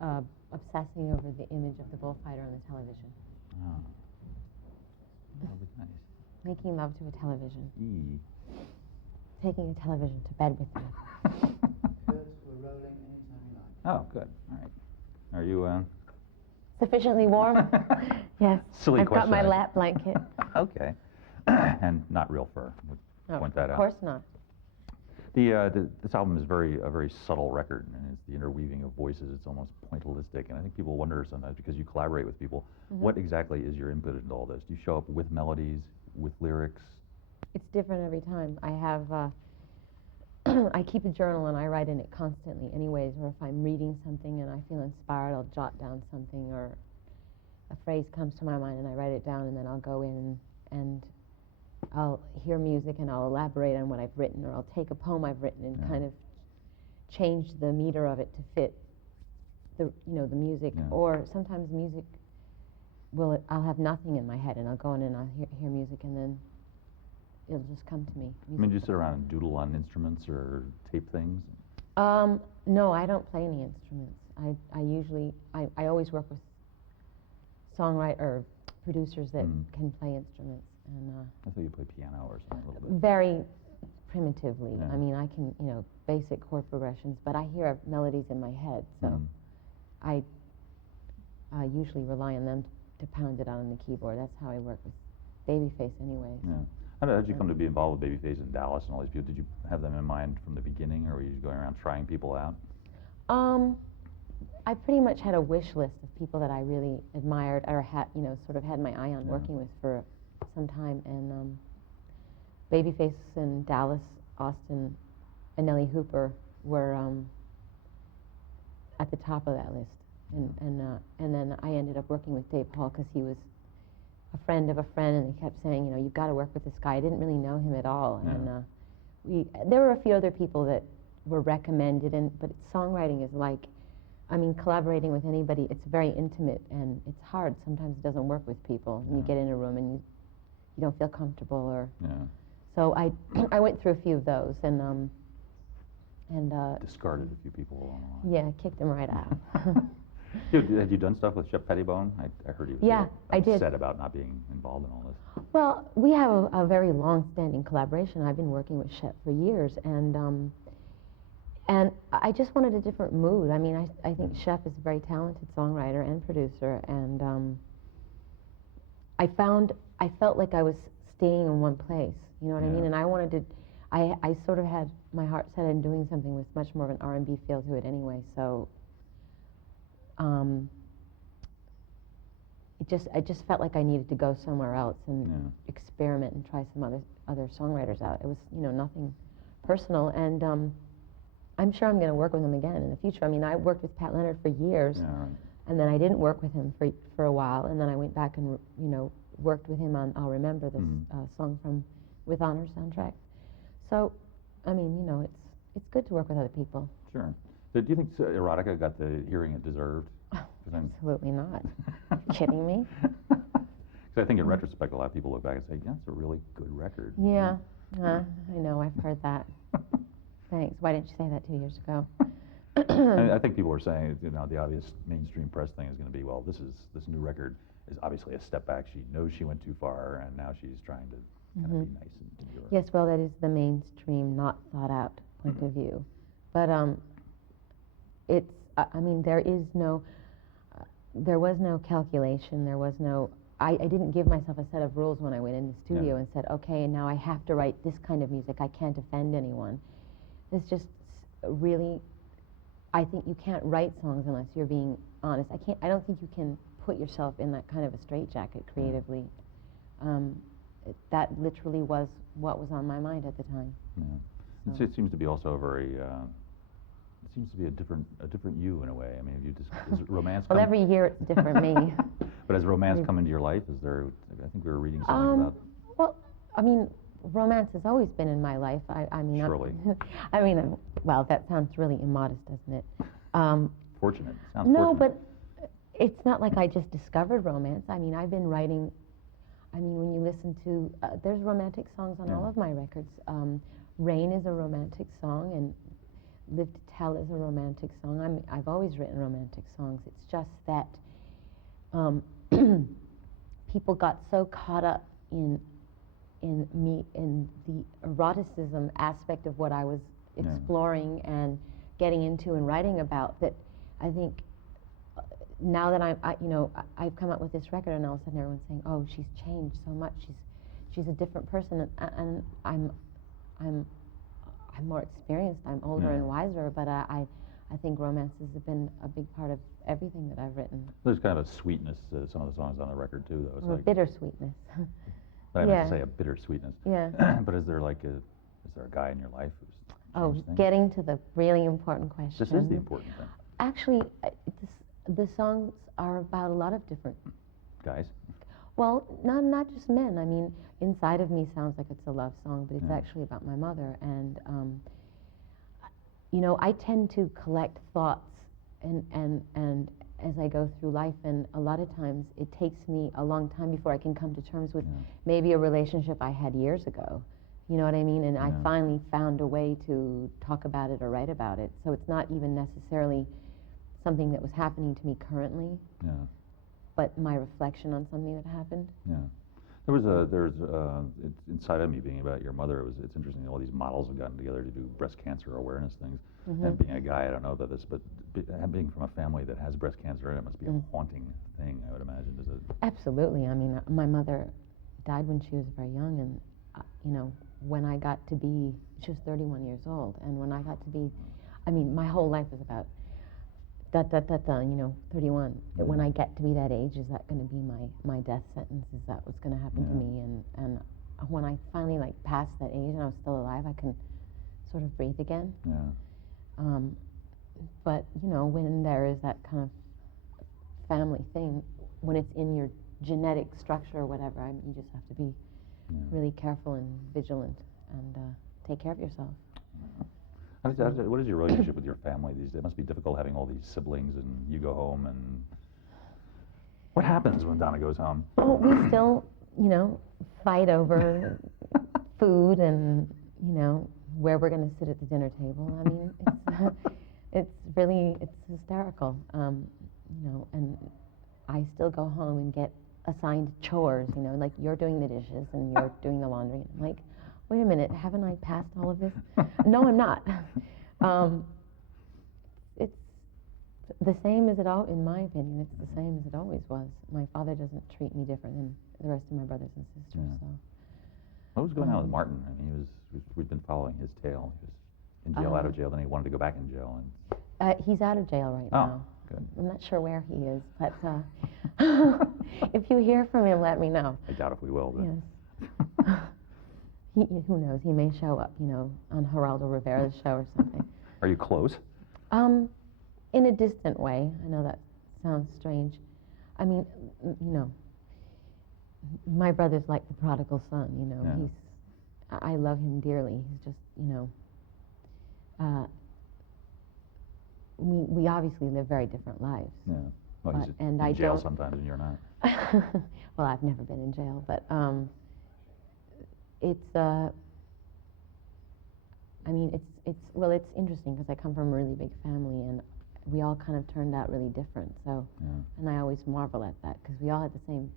obsessing over the image of the bullfighter on the television. Oh. That'll be nice. Making love to a television. Eee. Taking a television to bed with me. Good, we're rolling anytime you like. Oh, good. All right. Are you, Sufficiently warm? Yes. Silly I've question. got my lap blanket. Okay. And not real fur. Would point that out. Of course not. This album is a very subtle record, and it's the interweaving of voices. It's almost pointillistic, and I think people wonder sometimes, because you collaborate with people, what exactly is your input into all this? Do you show up with melodies, with lyrics? It's different every time. I have, I keep a journal and I write in it constantly anyways, or if I'm reading something and I feel inspired, I'll jot down something, or a phrase comes to my mind and I write it down, and then I'll go in and I'll hear music and I'll elaborate on what I've written, or I'll take a poem I've written and kind of change the meter of it to fit the the music. Or sometimes music I'll have nothing in my head and I'll go in and I'll hear music and then it'll just come to me. I mean, do you sit around and doodle on instruments or tape things? No, I don't play any instruments. I usually I always work with songwriter or producers that can play instruments. And I thought you played piano or something a little bit. very primitively. Yeah. I mean, I can basic chord progressions, but I hear melodies in my head, so I usually rely on them to pound it out on the keyboard. That's how I work with Babyface, anyways. Yeah. How did you come to be involved with Babyface in Dallas and all these people? Did you have them in mind from the beginning, or were you just going around trying people out? I pretty much had a wish list of people that I really admired or had, sort of had my eye on working with for some time. And Babyface and Dallas, Austin, and Nellie Hooper were at the top of that list. And then I ended up working with Dave Hall because he was a friend of a friend, and they kept saying, you've got to work with this guy. I didn't really know him at all. And there were a few other people that were recommended, but songwriting is like, collaborating with anybody, it's very intimate, and it's hard. Sometimes it doesn't work with people. And you get in a room and you don't feel comfortable, or so I went through a few of those, and discarded a few people along the line. Yeah, kicked them right out. Had you done stuff with Shep Pettibone? I heard he was I did. upset about not being involved in all this. Well, we have a very long-standing collaboration. I've been working with Shep for years, and I just wanted a different mood. I mean, I think Shep is a very talented songwriter and producer, and I felt like I was staying in one place, you know what I mean? And I wanted to, I sort of had my heart set on doing something with much more of an R&B feel to it anyway, so I just felt like I needed to go somewhere else and experiment and try some other songwriters out. It was, nothing personal, and I'm sure I'm going to work with him again in the future. I mean, I worked with Pat Leonard for years, and then I didn't work with him for a while, and then I went back and worked with him on I'll Remember, this song from With Honor soundtrack. So, I mean, it's good to work with other people. Sure. Do you think Erotica got the hearing it deserved? Absolutely not. Are you kidding me? Because I think in retrospect, a lot of people look back and say, yeah, it's a really good record. Yeah, I know, I've heard that. Thanks. Why didn't you say that 2 years ago? I think people were saying, the obvious mainstream press thing is going to be, well, this new record is obviously a step back. She knows she went too far, and now she's trying to kind of be nice and pure. Yes, well, that is the mainstream, not thought out point of view. But it's, there was no calculation, there was no, I didn't give myself a set of rules when I went in the studio and said, okay, now I have to write this kind of music, I can't offend anyone. It's just really, I think you can't write songs unless you're being honest. I don't think you can put yourself in that kind of a straitjacket creatively. That literally was what was on my mind at the time. Yeah. So. It seems to be also a very, it seems to be a different you in a way. I mean, does romance well, every year it's a different me. But has romance come into your life? Is there, I think we were reading something about... Well, I mean, romance has always been in my life. I mean, surely. Well, that sounds really immodest, doesn't it? Fortunate. Sounds no, fortunate. but it's not like I just discovered romance. I mean, I've been writing, when you listen to, there's romantic songs on all of my records. Rain is a romantic song, and Live to Tell is a romantic song. I've always written romantic songs. It's just that people got so caught up in the eroticism aspect of what I was exploring and getting into and writing about, that I think now that I've come up with this record, and all of a sudden everyone's saying, "Oh, she's changed so much. She's a different person," and I'm more experienced. I'm older and wiser, but I think romances have been a big part of everything that I've written. There's kind of a sweetness to some of the songs on the record too, though. It's or like bittersweetness. I meant to say a bittersweetness. Yeah. But is there a guy in your life who's changed things? Getting to the really important question. This is the important thing. Actually, the songs are about a lot of different guys. Well, not just men. I mean, Inside of Me sounds like it's a love song, but it's actually about my mother. And I tend to collect thoughts and as I go through life, and a lot of times it takes me a long time before I can come to terms with maybe a relationship I had years ago. You know what I mean? And I finally found a way to talk about it or write about it. So it's not even necessarily something that was happening to me currently, but my reflection on something that happened. Yeah. It's Inside of Me being about your mother. It's interesting. All these models have gotten together to do breast cancer awareness things. And being a guy, I don't know about this, but being from a family that has breast cancer, it must be a haunting thing, I would imagine. Absolutely. I mean, my mother died when she was very young, and when I got to be, she was 31 years old, and when I got to be, I mean, my whole life is about 31. When I get to be that age, is that going to be my death sentence? Is that what's going to happen to me? And when I finally passed that age and I was still alive, I can sort of breathe again. But when there is that kind of family thing, when it's in your genetic structure or whatever, you just have to be really careful and vigilant and take care of yourself. What is your relationship with your family these days? It must be difficult having all these siblings and you go home, and what happens when Donna goes home? Well, we still, fight over food and, where we're going to sit at the dinner table. I mean, it's hysterical, and I still go home and get assigned chores, like you're doing the dishes and you're doing the laundry. And I'm like, wait a minute, haven't I passed all of this? No, I'm not. It's the same as in my opinion, it's the same as it always was. My father doesn't treat me different than the rest of my brothers and sisters. So. What was going on with Martin? I mean, we've been following his tale. He was in jail, out of jail, then he wanted to go back in jail. He's out of jail right now. Good. I'm not sure where he is, but if you hear from him, let me know. I doubt if we will. But. Yes. Who knows? He may show up, on Geraldo Rivera's show or something. Are you close? In a distant way. I know that sounds strange. I mean, my brother's like the prodigal son, I love him dearly. He's just, we obviously live very different lives. Yeah. Well, he's in jail sometimes and you're not. Well, I've never been in jail, but it's interesting because I come from a really big family and we all kind of turned out really different. So, and I always marvel at that because we all had the same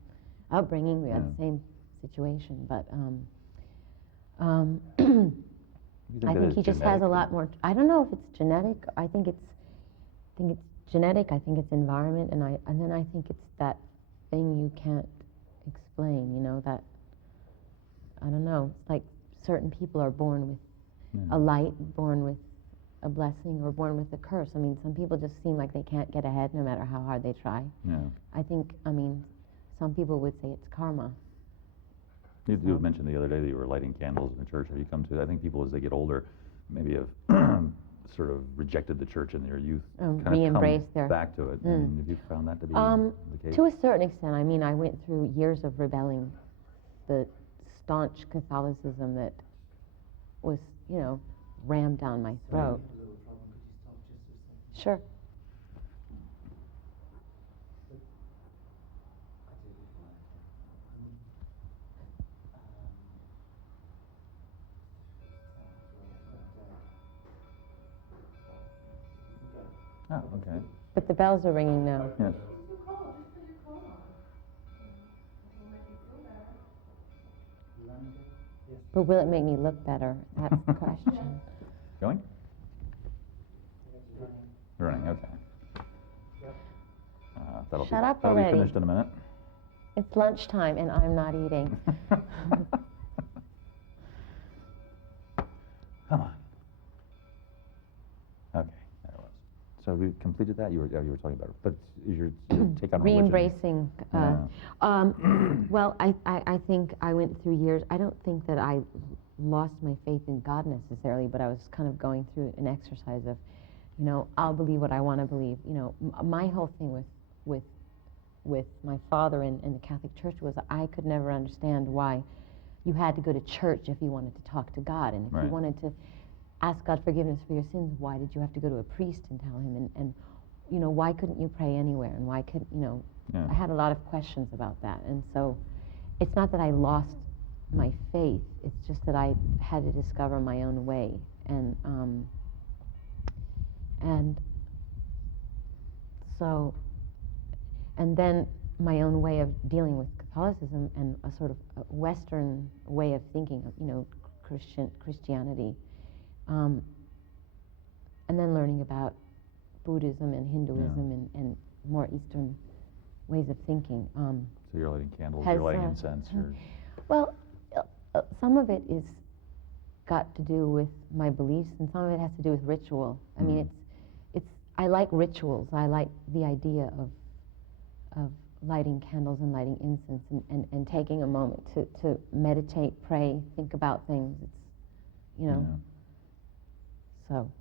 upbringing, we had the same situation, but I think he just has a lot more. I don't know if it's genetic. I think it's genetic. I think it's environment, and then I think it's that thing you can't explain. That I don't know. It's like certain people are born with a light, born with a blessing, or born with a curse. I mean, some people just seem like they can't get ahead no matter how hard they try. Yeah. I think. I mean, some people would say it's karma. You mentioned the other day that you were lighting candles in the church. Have you come to? I think people, as they get older, maybe have sort of rejected the church in their youth, re-embraced come back to it. And have you found that to be the case? To a certain extent. I mean, I went through years of rebelling, the staunch Catholicism that was, rammed down my throat. A little problem. Could you stop just for a second? Sure. Oh, okay. But the bells are ringing now. Yes. But will it make me look better? That's the question. Going? Running, okay. Shut up that'll already. be finished in a minute. It's lunchtime and I'm not eating. Come on. Okay, there it was. So we completed that. You were talking about it, but is your take on religion? Re-embracing. Well, I think I went through years. I don't think that I lost my faith in God necessarily, but I was kind of going through an exercise of, you know, I'll believe what I want to believe. You know, my whole thing with my father in the Catholic Church was I could never understand why you had to go to church if you wanted to talk to God, and if Right. you wanted to ask God forgiveness for your sins, why did you have to go to a priest and tell him? And you know, why couldn't you pray anywhere? And why could, you know, Yeah. I had a lot of questions about that. And so it's not that I lost my faith, it's just that I had to discover my own way. And so, and then my own way of dealing with Catholicism and a sort of a Western way of thinking of, you know, Christianity. And then learning about Buddhism and Hinduism and more Eastern ways of thinking. So you're lighting candles, Has, you're lighting incense. Well, some of it is got to do with my beliefs, and some of it has to do with ritual. I mean, it's. I like rituals. I like the idea of lighting candles and lighting incense and taking a moment to meditate, pray, think about things. It's, you know. Yeah. So.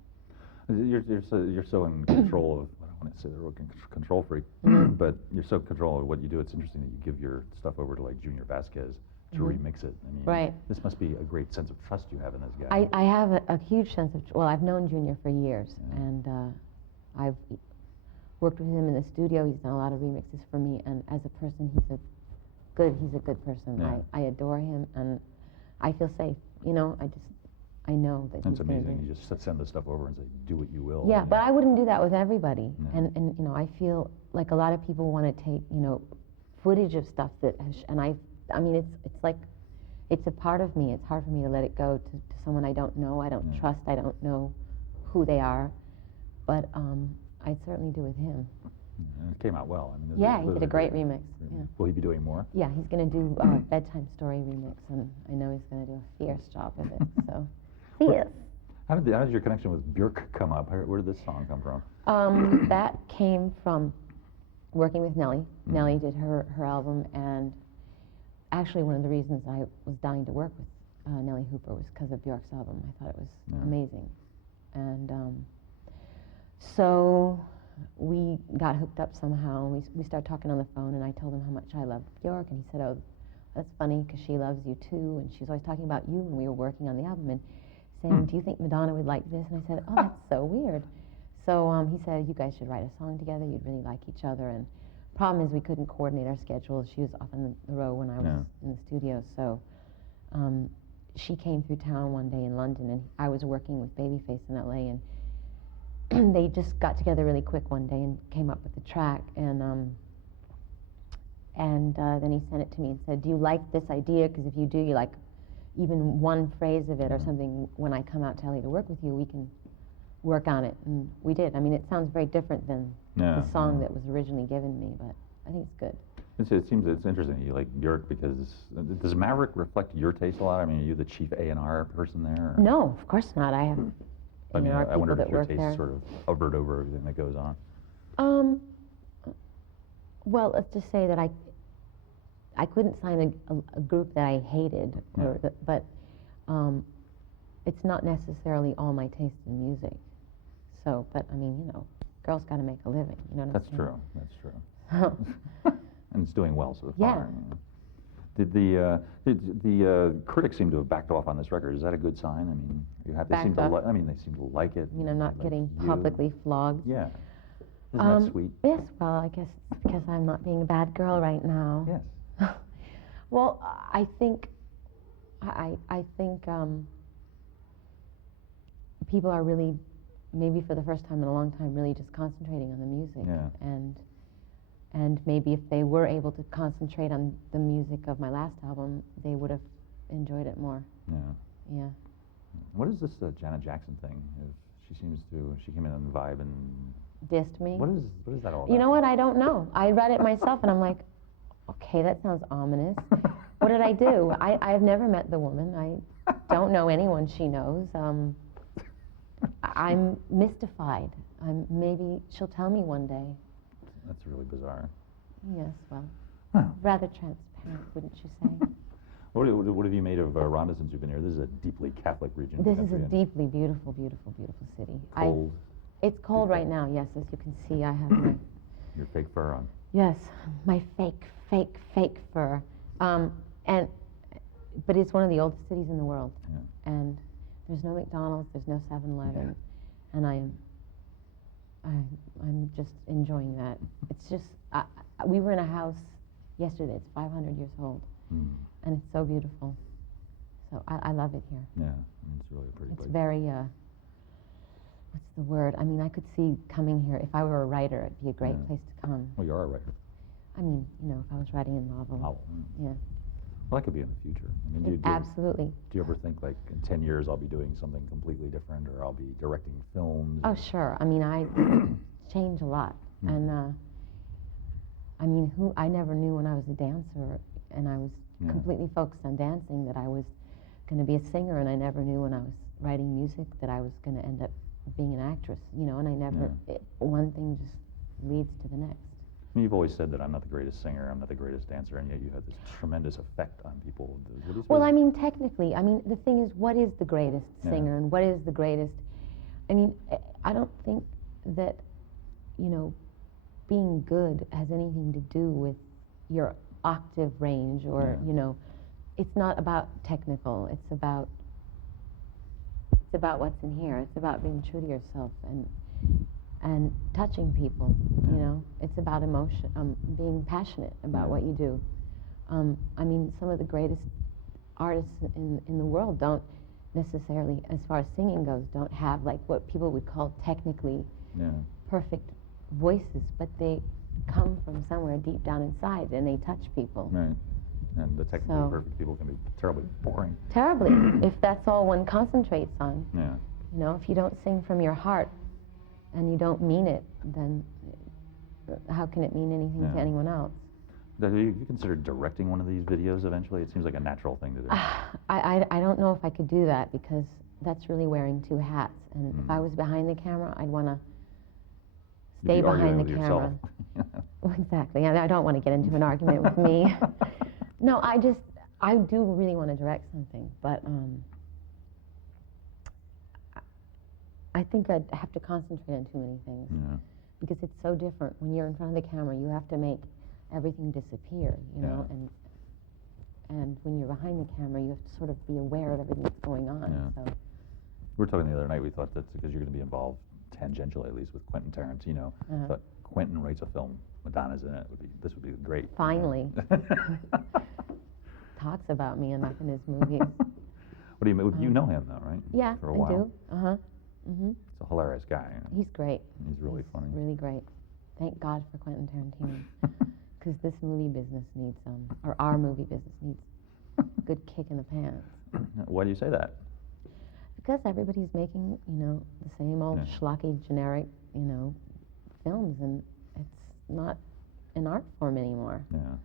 You're so in control of. I don't want to say the word control freak, but you're so in control of what you do. It's interesting that you give your stuff over to like Junior Vasquez to remix it. I mean, right. This must be a great sense of trust you have in this guy. I have a huge sense of. Well, I've known Junior for years, and I've worked with him in the studio. He's done a lot of remixes for me, and as a person, he's a good person. Yeah. I adore him, and I feel safe. You know, I know that That's he's going to amazing. do. You just send the stuff over and say, do what you will. Yeah, but I wouldn't do that with everybody. No. And you know, I feel like a lot of people want to take, you know, footage of stuff that has, and I mean, it's like, it's a part of me. It's hard for me to let it go to someone I don't know, I don't trust, I don't know who they are, but I certainly do with him. And it came out well. I mean, He did a great remix. Yeah. Will he be doing more? Yeah, he's going to do a bedtime story remix, and I know he's going to do a fierce job with it. So, fierce. How did your connection with Björk come up? Where did this song come from? That came from working with Nellie. Nellie did her album, and actually one of the reasons I was dying to work with Nellie Hooper was because of Björk's album. I thought it was amazing. And so we got hooked up somehow, and we started talking on the phone, and I told him how much I loved Björk, and he said, oh, that's funny, because she loves you too, and she's always talking about you when we were working on the album, and saying, do you think Madonna would like this? And I said, oh, that's so weird. So he said, you guys should write a song together, you'd really like each other, and problem is we couldn't coordinate our schedules. She was off on the road when I was in the studio, so she came through town one day in London, and I was working with Babyface in LA, and they just got together really quick one day and came up with the track, and then he sent it to me and said, do you like this idea? Because if you do, you like even one phrase of it or something, when I come out to LA to work with you, we can work on it. And we did. I mean, it sounds very different than the song that was originally given me, but I think it's good. It seems it's interesting you like Björk, because does Maverick reflect your taste a lot? I mean, are you the chief A&R person there? Or? No, of course not. I have I mean, A&R I wonder people if that your work taste there. sort of hovered over everything that goes on. Well, let's just say that I couldn't sign a group that I hated, but it's not necessarily all my taste in music. So, but I mean, you know, girls got to make a living. You know what I'm saying? That's true. And it's doing well so far. Yeah. Did the critics seem to have backed off on this record? Is that a good sign? I mean, you have they seem to Backed off? they seem to like it. You know, not like getting you. publicly flogged. Yeah. Isn't that sweet? Yes, well, I guess it's because I'm not being a bad girl right now. Yes. Well, I think people are really maybe for the first time in a long time, really just concentrating on the music. Yeah. And maybe if they were able to concentrate on the music of my last album, they would have enjoyed it more. Yeah. Yeah. What is this Janet Jackson thing? She came in on Vibe and Dissed me. what is that all about? You know what? I don't know. I read it myself and I'm like, okay, that sounds ominous. What did I do? I've never met the woman. I don't know anyone she knows. I'm mystified. Maybe she'll tell me one day. That's really bizarre. Yes, well, Huh. rather transparent, wouldn't you say? What have you made of Rhonda since you've been here? This is a deeply Catholic region. of the This is a country, and deeply beautiful, beautiful, beautiful city. cold. It's cold right now, yes, as you can see. I have my, Your fake fur on. yes, my fake fur. But it's one of the oldest cities in the world. Yeah. And there's no McDonald's, there's no 7-Eleven, and I'm just enjoying that. It's just, we were in a house yesterday, it's 500 years old, and it's so beautiful. So I love it here. Yeah, it's really a pretty It's place. very, what's the word? I mean, I could see coming here, if I were a writer, it'd be a great Yeah. place to come. Well, you are a writer. I mean, you know, if I was writing a novel. Yeah. Well, that could be in the future. I mean, Absolutely. do you ever think, like, in 10 years I'll be doing something completely different, or I'll be directing films? Oh, sure. I mean, I change a lot. And, I mean, I never knew when I was a dancer and I was completely focused on dancing that I was going to be a singer, and I never knew when I was writing music that I was going to end up being an actress, you know, and I never, one thing just leads to the next. I mean, you've always said that I'm not the greatest singer, I'm not the greatest dancer, and yet you have this tremendous effect on people. Well, I mean, technically, I mean, the thing is, what is the greatest Yeah. singer and what is the greatest? I mean, I don't think that, you know, being good has anything to do with your octave range or, you know, it's not about technical, it's about what's in here. It's about being true to yourself and touching people, you know. It's about emotion, being passionate about what you do. I mean, some of the greatest artists in the world don't necessarily, as far as singing goes, don't have like what people would call technically perfect voices, but they come from somewhere deep down inside and they touch people. Right. And the technically perfect people can be terribly boring. Terribly, if that's all one concentrates on. Yeah. You know, if you don't sing from your heart and you don't mean it, then how can it mean anything to anyone else? Have you considered directing one of these videos eventually? It seems like a natural thing to do. I don't know if I could do that because that's really wearing two hats. And if I was behind the camera, I'd want to stay behind the camera. Well, exactly. I don't want to get into an argument with me. No, I do really want to direct something, but I think I'd have to concentrate on too many things because it's so different. When you're in front of the camera, you have to make everything disappear, you know, and when you're behind the camera, you have to sort of be aware of everything that's going on. So. We were talking the other night, we thought that's because you're going to be involved tangentially, at least, with Quentin Tarantino. But Quentin writes a film, Madonna's in it. This would be great. Finally. Talks about me enough in his movies. What do you mean? You know him, though, right? Yeah, For a I while. do. He's a hilarious guy. He's great. He's really funny. Really great. Thank God for Quentin Tarantino. Because this movie business needs, or our movie business needs a good kick in the pants. Why do you say that? Because everybody's making, you know, the same old schlocky, generic, you know, films, and it's not an art form anymore. Yeah.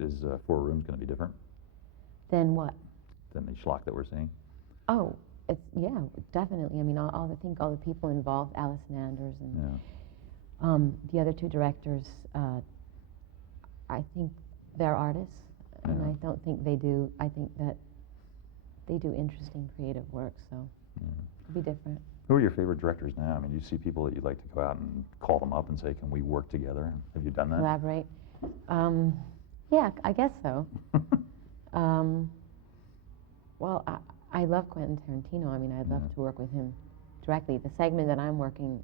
Is Four Rooms going to be different Then what? than the schlock that we're seeing? Oh, definitely. I mean, I think all the people involved, Allison Anders and the other two directors, I think they're artists, and I don't think they do. I think that they do interesting creative work, so it'll be different. Who are your favorite directors now? I mean, you see people that you'd like to go out and call them up and say, can we work together? Have you done that? Collaborate? Yeah, I guess so. Well, I love Quentin Tarantino. I mean, I'd love to work with him directly. The segment that I'm working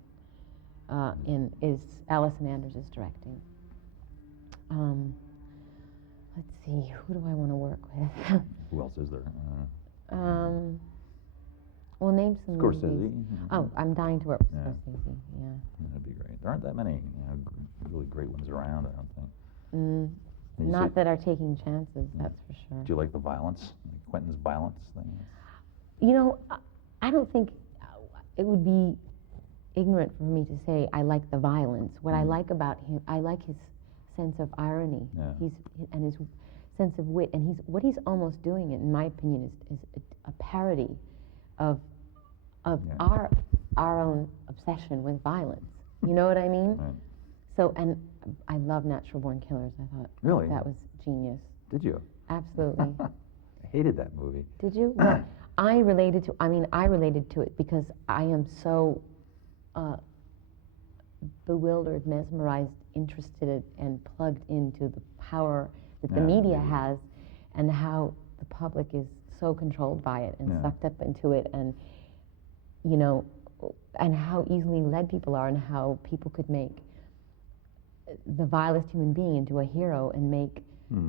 in is Allison Anders is directing. Let's see, who do I want to work with? Who else is there? Well, name some Scorsese. movies. Mm-hmm. Oh, I'm dying to work with Yeah. Scorsese. Yeah. That'd be great. There aren't that many, really great ones around, I don't think. Mm, And you not say- that are taking chances, Yeah. that's for sure. Do you like the violence, like Quentin's violence thing? You know, I don't think it would be ignorant for me to say I like the violence. What I like about him, I like his sense of irony. Yeah. And his sense of wit, and what he's almost doing, in my opinion, is a parody of Yeah. our own obsession with violence. You know what I mean? Right. So, and I love Natural Born Killers. I thought Really? that was genius. Did you? Absolutely. I hated that movie. Did you? Well, I related to it because I am so bewildered, mesmerized, interested, and plugged into the power that the media has, and how the public is so controlled by it and sucked up into it, and and how easily led people are, and how people could make the vilest human being into a hero and make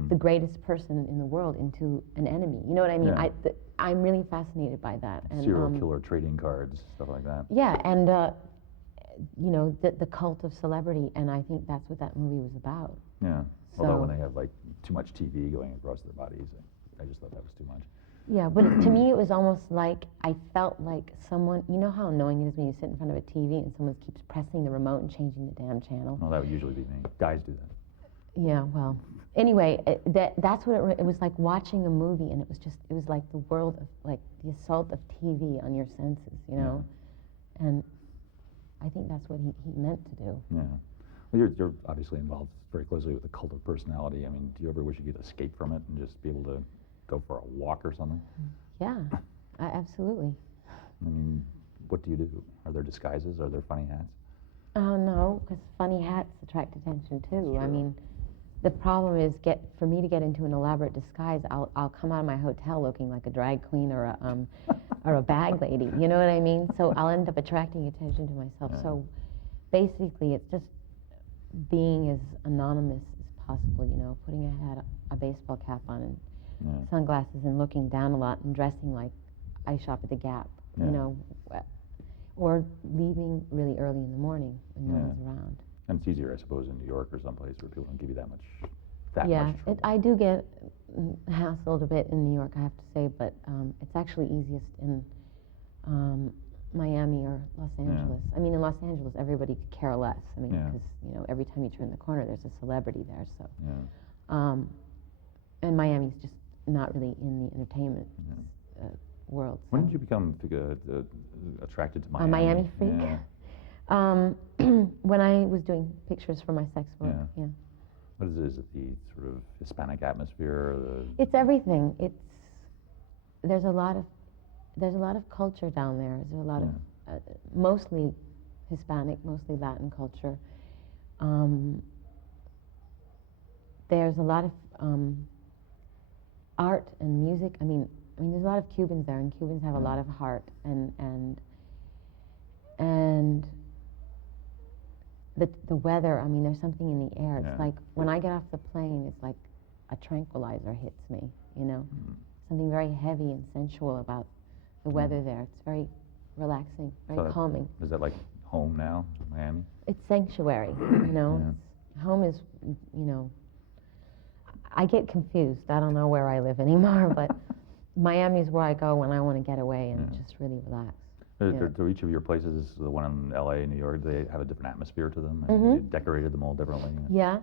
the greatest person in the world into an enemy. You know what I mean? Yeah. I'm really fascinated by that. And, Serial killer trading cards, stuff like that. Yeah, and the cult of celebrity, and I think that's what that movie was about. Yeah. Although So- when they have like too much TV going across their bodies, I just thought that was too much. Yeah, but to me it was almost like I felt like someone, you know how annoying it is when you sit in front of a TV and someone keeps pressing the remote and changing the damn channel? Well, that would usually be me. Guys do that. Yeah, well, anyway, that's what it was like, watching a movie, and it was like the world of, like, the assault of TV on your senses, you know? And I think that's what he meant to do. Yeah. Well, you're obviously involved very closely with the cult of personality. I mean, do you ever wish you could escape from it and just be able to go for a walk or something? Yeah, absolutely. I mean, what do you do? Are there disguises? Are there funny hats? No, because funny hats attract attention too. I Sure. mean, the problem is, for me to get into an elaborate disguise, I'll come out of my hotel looking like a drag queen or a bag lady. You know what I mean? So I'll end up attracting attention to myself. Yeah. So basically, it's just being as anonymous as possible. You know, putting a baseball cap on and sunglasses, and looking down a lot, and dressing like I shop at the Gap. Yeah. You know, or leaving really early in the morning when no one's around. And it's easier, I suppose, in New York or someplace where people don't give you that much trouble. I do get hassled a bit in New York, I have to say, but it's actually easiest in Miami or Los Angeles. I mean, in Los Angeles, everybody could care less. I mean, because every time you turn the corner, there's a celebrity there. So, and Miami's just not really in the entertainment world. When so. did you become attracted to Miami? A Miami freak? Yeah. When I was doing pictures for my sex work. Yeah. What is it? Is it the sort of Hispanic atmosphere? Or It's everything. There's a lot of culture down there. There's a lot of mostly Hispanic, mostly Latin culture. There's a lot of art and music. I mean, there's a lot of Cubans there, and Cubans have a lot of heart, and the weather. I mean, there's something in the air. It's like when I get off the plane, it's like a tranquilizer hits me. You know, something very heavy and sensual about the weather there. It's very relaxing, very calming. Is that like home now, Miami? It's sanctuary. You know, home is. I get confused. I don't know where I live anymore, but Miami is where I go when I want to get away and just really relax. Do each of your places, the one in L.A., New York, do they have a different atmosphere to them? And you decorated them all differently? Yeah.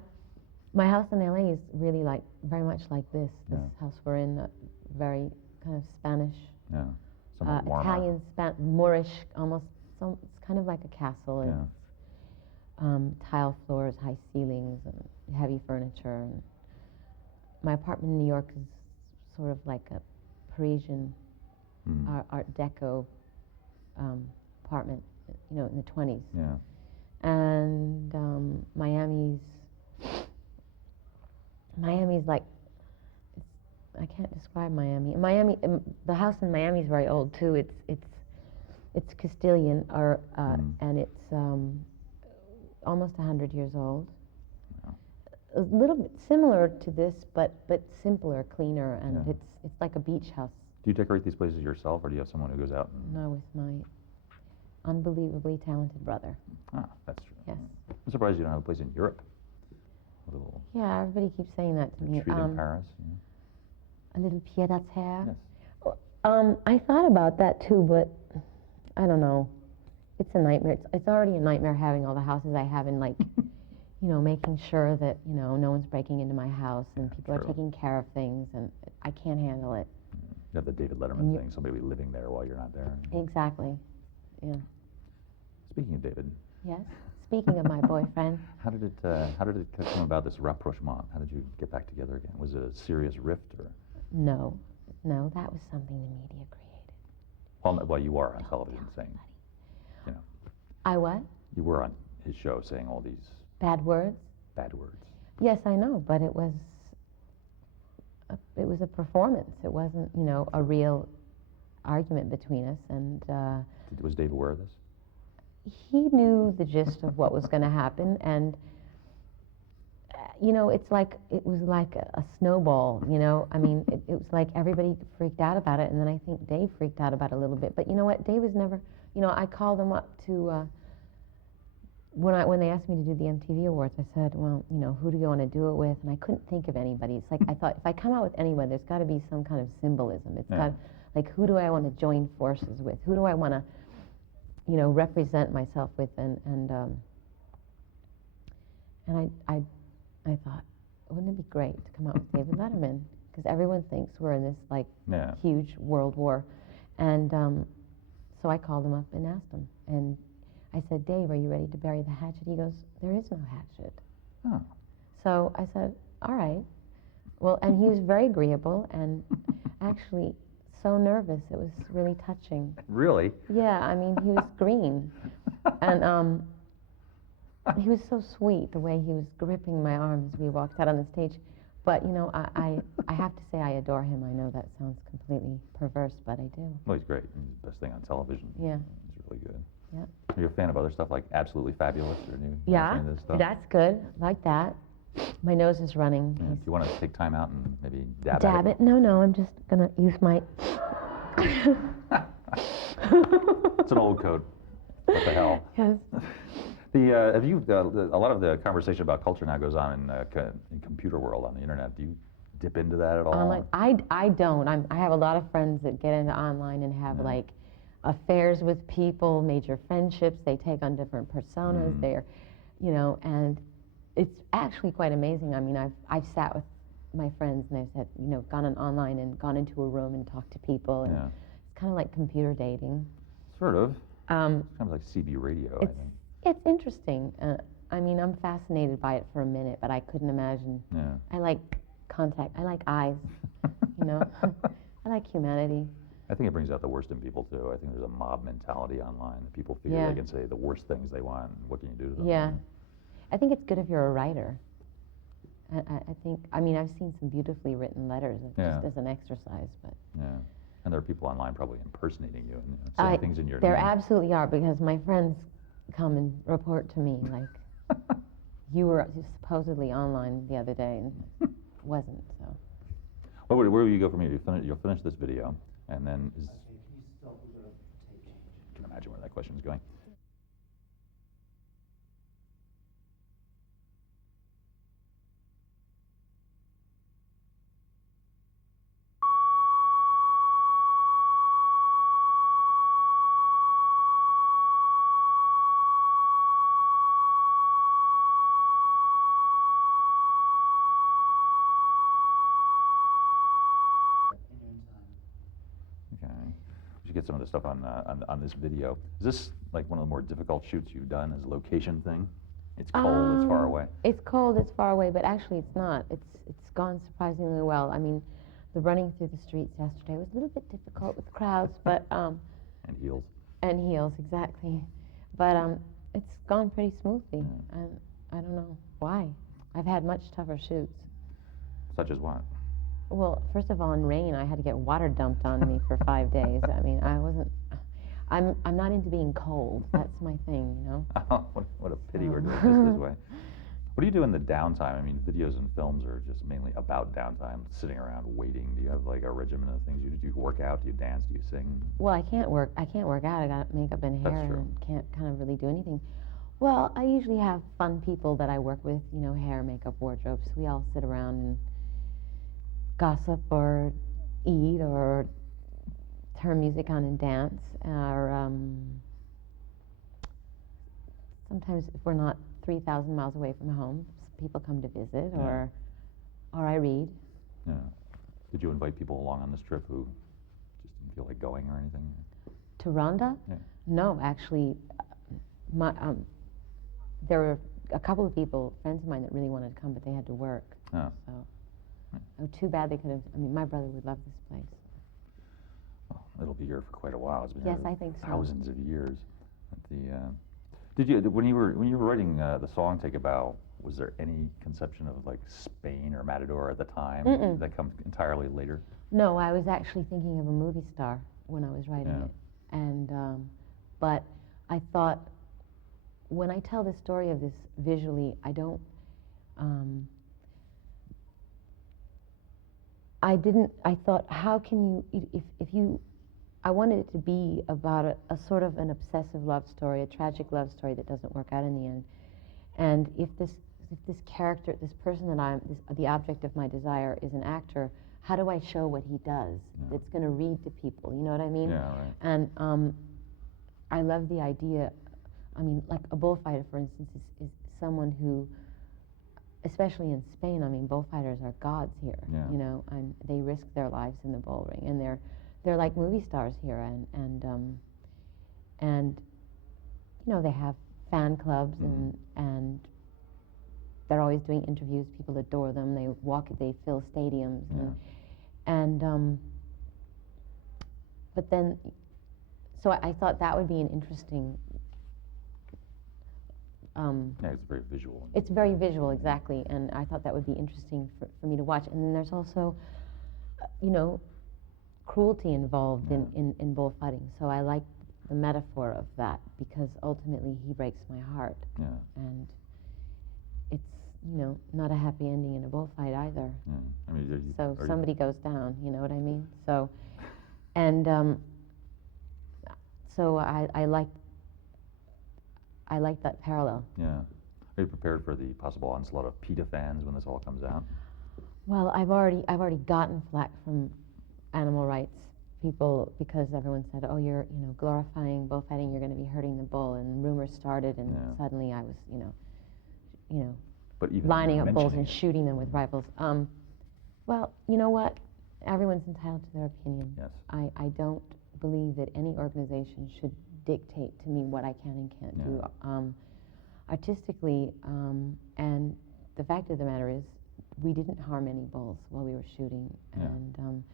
My house in L.A. is really very much like this house we're in, very kind of Spanish, somewhat warmer. Italian, Moorish, almost. It's kind of like a castle. It's tile floors, high ceilings, and heavy furniture. And my apartment in New York is sort of like a Parisian Art Deco apartment, in the 20s. Yeah. And Miami's like, I can't describe Miami. The house in Miami is very old too. It's Castilian, and it's almost 100 years old. A little bit similar to this, but simpler, cleaner, and it's like a beach house Do you decorate these places yourself, or do you have someone who goes out and... No, with my unbelievably talented brother. Ah, that's true. Yes. I'm surprised you don't have a place in Europe. A little Yeah, everybody keeps saying that to me. retreat in Paris. A little pied-à-terre. Yes. I thought about that too, but I don't know. It's a nightmare. It's already a nightmare having all the houses I have, and like, making sure that no one's breaking into my house and people are taking care of things, and I can't handle it. You have the David Letterman thing, somebody will be living there while you're not there. Exactly. Yeah. Speaking of David. Yes. Speaking of my boyfriend. How did it come about, this rapprochement? How did you get back together again? Was it a serious rift, or? No, that was something the media created. Well, you are on television saying, I what? You were on his show saying all these bad words. Bad words. Yes, I know, but it was a performance. It wasn't, a real argument between us. And was Dave aware of this? He knew the gist of what was going to happen, and it was like a snowball. I mean, it was like everybody freaked out about it, and then I think Dave freaked out about it a little bit. But you know what? Dave was never. I called him up to when they asked me to do the MTV Awards. I said, well, who do you want to do it with? And I couldn't think of anybody. It's like I thought, if I come out with anyone, there's got to be some kind of symbolism. It's got, like, who do I want to join forces with? Who do I want to represent myself with? And I thought, wouldn't it be great to come out with David Letterman? Because everyone thinks we're in this huge world war. And so I called him up and asked him. And I said, Dave, are you ready to bury the hatchet? He goes, there is no hatchet. Oh. So I said, all right. Well, and he was very agreeable and actually so nervous. It was really touching. Really? Yeah, I mean, he was green. And he was so sweet, the way he was gripping my arm as we walked out on the stage. But, I have to say I adore him. I know that sounds completely perverse, but I do. Well, he's great. He's the best thing on television. Yeah. He's really good. Yeah. Are you a fan of other stuff like Absolutely Fabulous or new? Yeah, This stuff? that's good. Like that. My nose is running. Yeah. Do you want to take time out and maybe dab at it? No, I'm just going to use my... It's an old coat. What the hell? Yes. Have you, a lot of the conversation about culture now goes on in computer world on the internet. Do you dip into that at all? Online? I don't. I have a lot of friends that get into online and have like affairs with people, major friendships. They take on different personas. They're, and it's actually quite amazing. I mean, I've sat with my friends and they've said, gone on online and gone into a room and talked to people. And it's kind of like computer dating. Sort of. It's kind of like CB radio, I think. It's interesting. I mean, I'm fascinated by it for a minute, but I couldn't imagine. Yeah. I like contact. I like eyes, I like humanity. I think it brings out the worst in people, too. I think there's a mob mentality online. That people figure they can say the worst things they want, and what can you do to them? Yeah. I think it's good if you're a writer. I mean, I've seen some beautifully written letters just as an exercise, but... Yeah. And there are people online probably impersonating you and saying things in your There name. absolutely are, because my friends come and report to me, like, you were supposedly online the other day, and wasn't, so. Well, where will you go from here? You'll finish this video, and then Okay, can you stop? We've got a tape change. I can imagine where that question is going. Okay. We should get some of the stuff on this video. Is this like one of the more difficult shoots you've done as a location thing? It's cold, it's far away. It's cold, it's far away, but actually it's not. It's gone surprisingly well. I mean, the running through the streets yesterday was a little bit difficult with crowds, but And heels. And heels, exactly. But it's gone pretty smoothly. And I don't know why. I've had much tougher shoots. Such as what? Well, first of all, in rain, I had to get water dumped on me for 5 days. I mean, I'm not into being cold. That's my thing, Oh, what a pity we're doing this way. What do you do in the downtime? I mean, videos and films are just mainly about downtime, sitting around waiting. Do you have like a regimen of things you do? Do you work out? Do you dance? Do you sing? Well, I can't work out. I got makeup and That's hair true. and can't kind of really do anything. Well, I usually have fun people that I work with, hair, makeup, wardrobes. We all sit around and gossip or eat or turn music on and dance. Or sometimes if we're not 3,000 miles away from home, people come to visit, Yeah. or I read. Yeah. Did you invite people along on this trip who just didn't feel like going or anything? To Rhonda? Yeah. No, actually, there were a couple of people, friends of mine, that really wanted to come, but they had to work. Oh. So, Right. oh, too bad they could have. I mean, my brother would love this place. Well, it'll be here for quite a while. It's been Yes, here I think so. thousands of years. But did you when you were writing the song "Take a Bow"? Was there any conception of like Spain or Matador at the time? Mm-mm. Did that come entirely later? No, I was actually thinking of a movie star when I was writing Yeah. it, and but I thought when I tell the story of this visually, I don't. I thought, how can you, if you, I wanted it to be about a sort of an obsessive love story, a tragic love story that doesn't work out in the end. And if this character, this person that the object of my desire is an actor, how do I show what he does that's going to read to people? You know what I mean? Yeah, right. And I love the idea. I mean, like a bullfighter, for instance, is someone who, especially in Spain, I mean, bullfighters are gods here. Yeah. And they risk their lives in the bull ring, and they're like movie stars here, and they have fan clubs, and they're always doing interviews. People adore them. They fill stadiums, and but then, so I thought that would be an interesting. Yeah, it's very visual. It's very visual, exactly, and I thought that would be interesting for me to watch. And then there's also, cruelty involved in bullfighting. So I like the metaphor of that, because ultimately he breaks my heart. Yeah. And it's, not a happy ending in a bullfight either. Yeah. I mean, So somebody goes down, you know what I mean? So, and so I like that parallel. Yeah. Are you prepared for the possible onslaught of PETA fans when this all comes out? Well, I've already gotten flack from animal rights people, because everyone said, "Oh, you're glorifying bullfighting. You're going to be hurting the bull," and rumors started, and suddenly I was But even lining up bulls and mentioning it. shooting them with rifles. Well, you know what? Everyone's entitled to their opinion. Yes. I don't believe that any organization should dictate to me what I can and can't do artistically. And the fact of the matter is, we didn't harm any bulls while we were shooting, and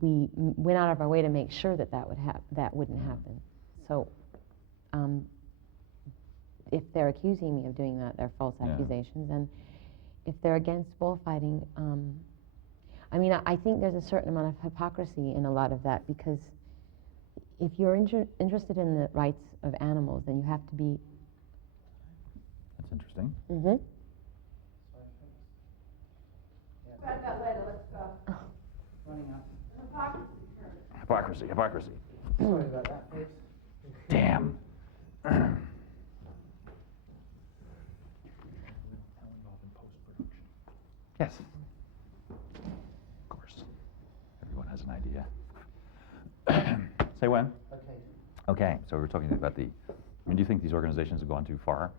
we went out of our way to make sure that wouldn't happen. So, if they're accusing me of doing that, they're false accusations, and if they're against bullfighting, I mean, I think there's a certain amount of hypocrisy in a lot of that, because if you're interested in the rights of animals, then you have to be. That's interesting. Mm-hmm. Grab that letter, let's go. Running up. Hypocrisy. Sorry about that, folks. Damn. Yes. Of course. Everyone has an idea. Say when? Okay. Okay, so we're talking about do you think these organizations have gone too far?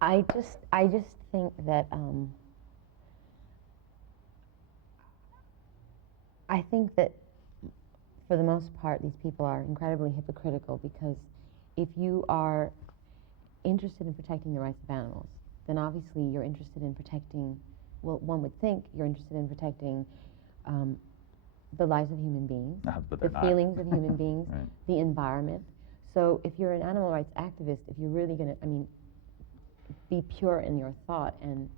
I just think that I think that for the most part, these people are incredibly hypocritical, because if you are interested in protecting the rights of animals, then obviously you're interested in protecting, well, one would think you're interested in protecting the lives of human beings, But the they're not. feelings of human beings, Right. the environment. So if you're an animal rights activist, if you're really going to, be pure in your thought, and,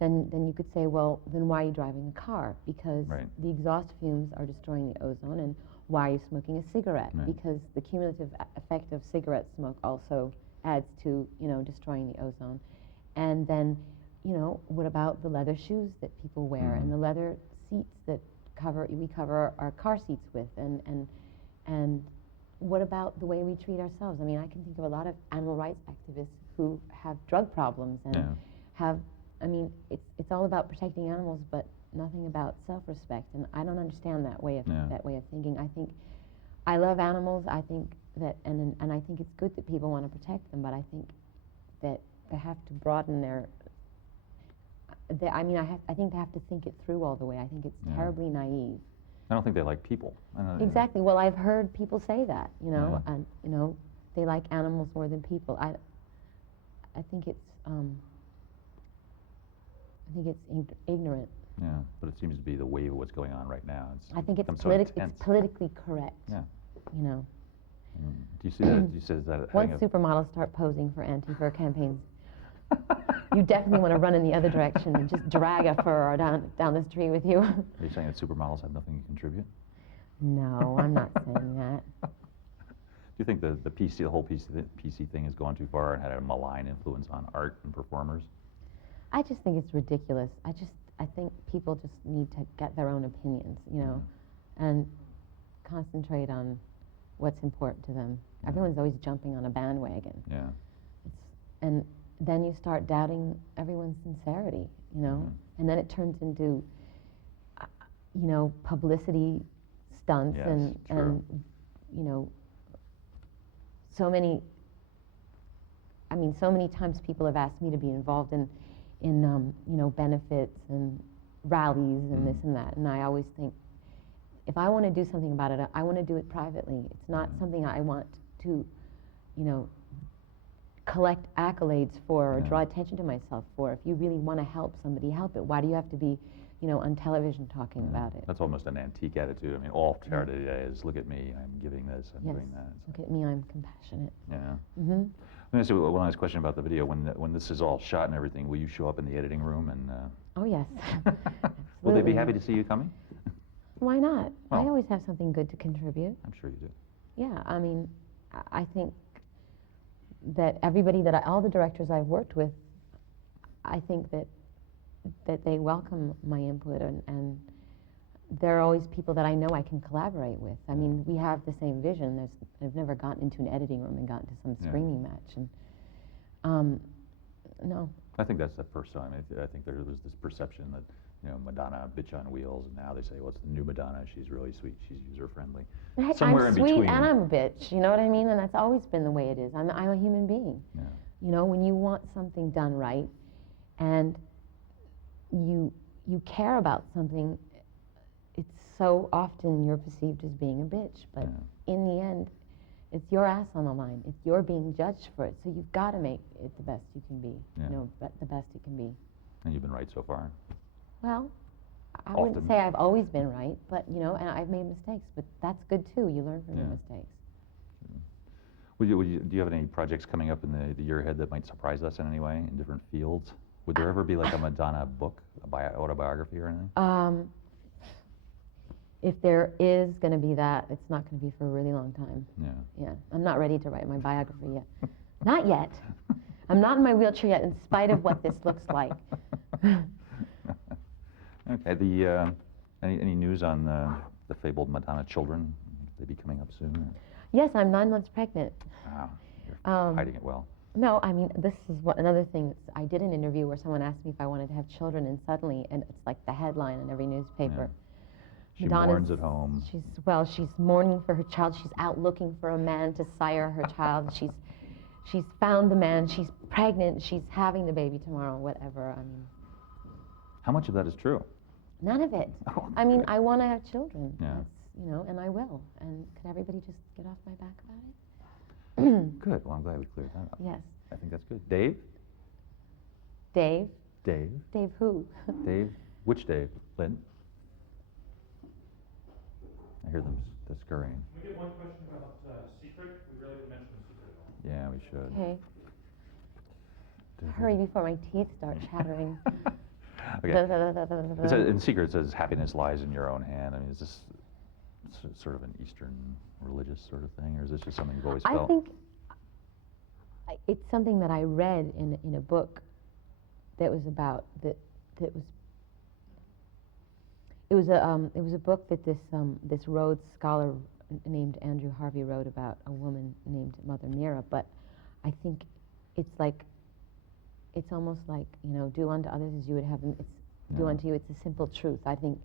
then you could say, well, then why are you driving a car? Because the exhaust fumes are destroying the ozone. And why are you smoking a cigarette? Right. Because the cumulative effect of cigarette smoke also adds to, destroying the ozone. And then, what about the leather shoes that people wear and the leather seats that we cover our car seats with, and what about the way we treat ourselves? I mean, I can think of a lot of animal rights activists who have drug problems and it's all about protecting animals, but nothing about self-respect. And I don't understand that way of thinking. I think I love animals. I think that, and I think it's good that people want to protect them. But I think that they have to broaden their. I think they have to think it through all the way. I think it's terribly naive. I don't think they like people. Exactly. Well, I've heard people say that. And they like animals more than people. I think it's. I think it's ignorant. Yeah, but it seems to be the wave of what's going on right now. I think it's politically correct. Yeah. Do you see that? Do you see that? Once supermodels start posing for anti-fur campaigns, you definitely want to run in the other direction and just drag a fur down the street with you. Are you saying that supermodels have nothing to contribute? No, I'm not saying that. Do you think the whole PC thing has gone too far and had a malign influence on art and performers? I just think it's ridiculous. I think people just need to get their own opinions, and concentrate on what's important to them. Everyone's always jumping on a bandwagon. Yeah. And then you start doubting everyone's sincerity, and then it turns into, publicity stunts and so many times people have asked me to be involved in benefits and rallies and this and that. And I always think, if I want to do something about it, I want to do it privately. It's not something I want to, collect accolades for or draw attention to myself for. If you really want to help somebody, help it. Why do you have to be, on television talking about it? That's almost an antique attitude. I mean, all charity today is, look at me, I'm giving this, I'm doing that. Look at me, I'm compassionate. Yeah. Mm-hmm. Let me ask you one last question about the video. When this is all shot and everything, will you show up in the editing room and? Oh yes. Will they be happy to see you coming? Why not? Well, I always have something good to contribute. I'm sure you do. Yeah, I mean, I think that all the directors I've worked with, I think that they welcome my input, and there are always people that I know I can collaborate with. I mean, we have the same vision. I've never gotten into an editing room and gotten to some screaming match, and no. I think that's the first time. I think there was this perception that, Madonna, bitch on wheels, and now they say, well, it's the new Madonna. She's really sweet. She's user-friendly. Somewhere I'm in sweet between. and I'm a bitch, you know what I mean? And that's always been the way it is. I'm a human being. Yeah. When you want something done right, and you care about something, it's so often you're perceived as being a bitch. But in the end, it's your ass on the line. You're being judged for it. So you've got to make it the best you can be. The best it can be. And you've been right so far. Well, I Often. wouldn't say I've always been right, but and I've made mistakes. But that's good too. You learn from your mistakes. Do you have any projects coming up in the year ahead that might surprise us in any way in different fields? Would there ever be like a Madonna book, autobiography or anything? If there is going to be that, it's not going to be for a really long time. Yeah. Yeah. I'm not ready to write my biography yet. Not yet. I'm not in my wheelchair yet, in spite of what this looks like. Okay. Any news on the fabled Madonna children? They be coming up soon? Or? Yes, I'm 9 months pregnant. Wow. You're hiding it well. No, I mean, this is another thing. I did an interview where someone asked me if I wanted to have children, and suddenly, and it's like the headline in every newspaper. Yeah. She Madonna's, mourns at home. She's mourning for her child. She's out looking for a man to sire her child. She's found the man. She's pregnant. She's having the baby tomorrow. Whatever. I mean. How much of that is true? None of it. Oh, I mean, I want to have children. Yeah. That's, and I will. And could everybody just get off my back about it? Good. Well, I'm glad we cleared that up. Yes. I think that's good. Dave? Dave? Dave? Dave who? Dave? Which Dave? Lynn? I hear them scurrying. Can we get one question about Secret? We really didn't mention Secret at all. Yeah, we should. Okay. Hurry before my teeth start chattering. Okay. In Secret, it says, happiness lies in your own hand. I mean, is this sort of an Eastern religious sort of thing, or is this just something you've always felt? I think it's something that I read in a book that was about that was it was a book that this Rhodes scholar named Andrew Harvey wrote about a woman named Mother Mira. But I think it's almost like, you know, do unto others as you would have them. Do unto you. It's a simple truth. I think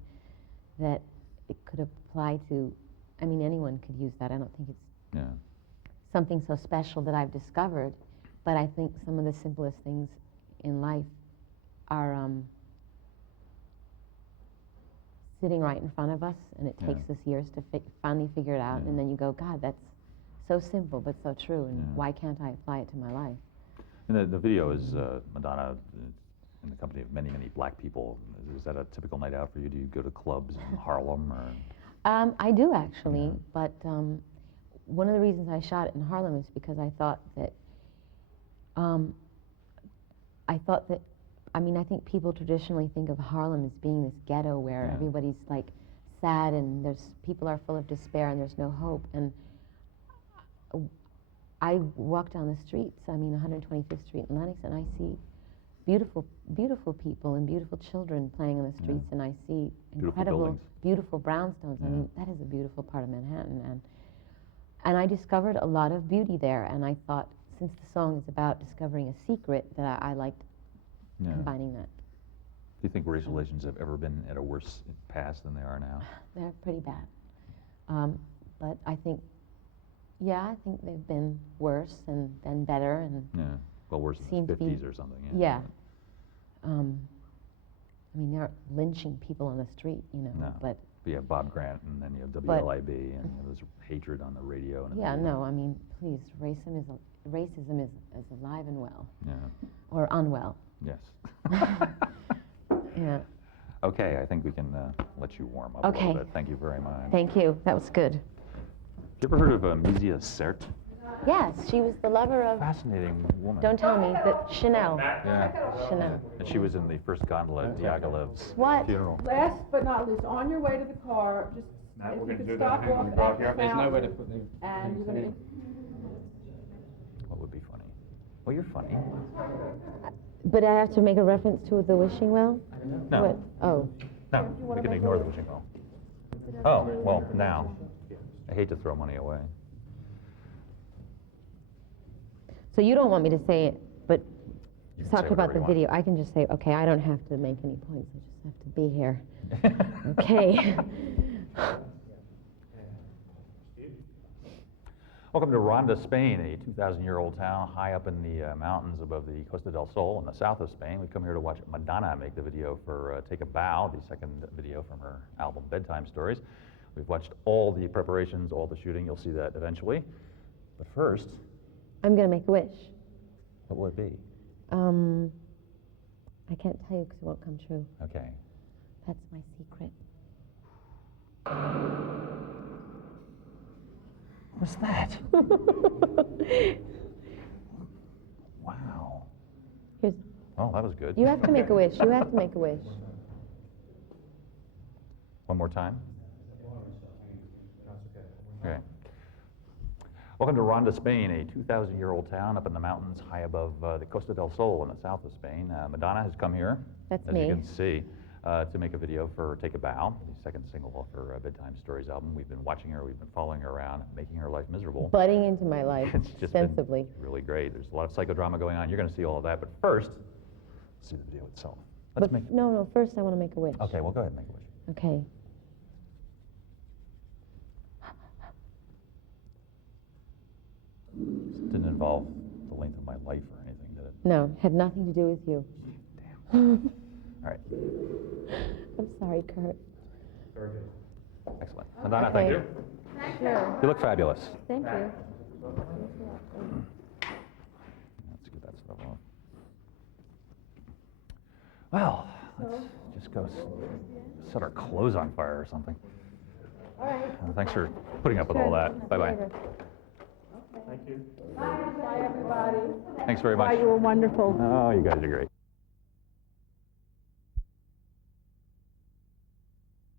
that it could apply to, I mean, anyone could use that. I don't think it's something so special that I've discovered, but I think some of the simplest things in life are sitting right in front of us, and it takes us years to finally figure it out, and then you go, God, that's so simple but so true, and why can't I apply it to my life? And the video is Madonna in the company of many, many black people. Is that a typical night out for you? Do you go to clubs in Harlem, or? I do, actually, but one of the reasons I shot it in Harlem is because I thought that, I mean, I think people traditionally think of Harlem as being this ghetto where everybody's like sad and people are full of despair and there's no hope. And I walk down the streets, I mean 125th Street in Lenox, and I see beautiful, beautiful people and beautiful children playing on the streets, and I see incredible, beautiful brownstones. I mean, that is a beautiful part of Manhattan, and I discovered a lot of beauty there, and I thought, since the song is about discovering a secret, that I liked combining that. Do you think racial relations have ever been at a worse pass than they are now? They're pretty bad. But I think, I think they've been worse and then better, and well, worse than the 50s or something. I mean, they're lynching people on the street, you know, but you have Bob Grant, and then you have WLIB, and you know, there's hatred on the radio. And I mean, please, racism is alive and well. Or unwell. Yes. Okay, I think we can let you warm up a little bit. Thank you very much. Thank you. That was good. You ever heard of Misia Sert? Yes, she was the lover of... Fascinating woman. Don't tell me, but Chanel. Chanel. And she was in the first gondola at Diaghilev's funeral. Last but not least, on your way to the car, just if you could stop off at the There's no way to put and you're going to... What would be funny? Well, you're funny. But I have to make a reference to the wishing well? No. What? Oh. No, we can ignore the wishing well. Oh, well, now. I hate to throw money away. So you don't want me to say it, but You can talk say about whatever the you want. video. I can just say, okay, I don't have to make any points. I just have to be here. Okay. Welcome to Ronda, Spain, a 2,000-year-old town high up in the mountains above the Costa del Sol in the south of Spain. We've come here to watch Madonna make the video for Take a Bow, the second video from her album Bedtime Stories. We've watched all the preparations, all the shooting. You'll see that eventually. But first... I'm going to make a wish. What will it be? I can't tell you because it won't come true. Okay. That's my secret. What's that? Wow. Here's, Oh, that was good. you have to make a wish. You have to make a wish. One more time? Okay. Welcome to Ronda, Spain, a 2,000-year-old town up in the mountains high above the Costa del Sol in the south of Spain. Madonna has come here, That's as me. you can see, to make a video for Take a Bow, the second single off her Bedtime Stories album. We've been watching her, we've been following her around, making her life miserable. Butting into my life It's just extensively. been really great. There's a lot of psychodrama going on. You're going to see all of that, but first, let's see the video itself. Let's make. No, first I want to make a wish. Okay, well, go ahead and make a wish. Okay. This didn't involve the length of my life or anything, did it? No, had nothing to do with you. Damn. All right. I'm sorry, Kurt. Very good. Excellent. Madonna, Okay. thank you. Sure. You look fabulous. Thank you. Let's get that stuff off. Well, let's just go set our clothes on fire or something. All right. Thanks for putting up with all that. Bye-bye. Thank you. Bye, everybody. Thanks very Bye, much. you were wonderful. Oh, you guys are great.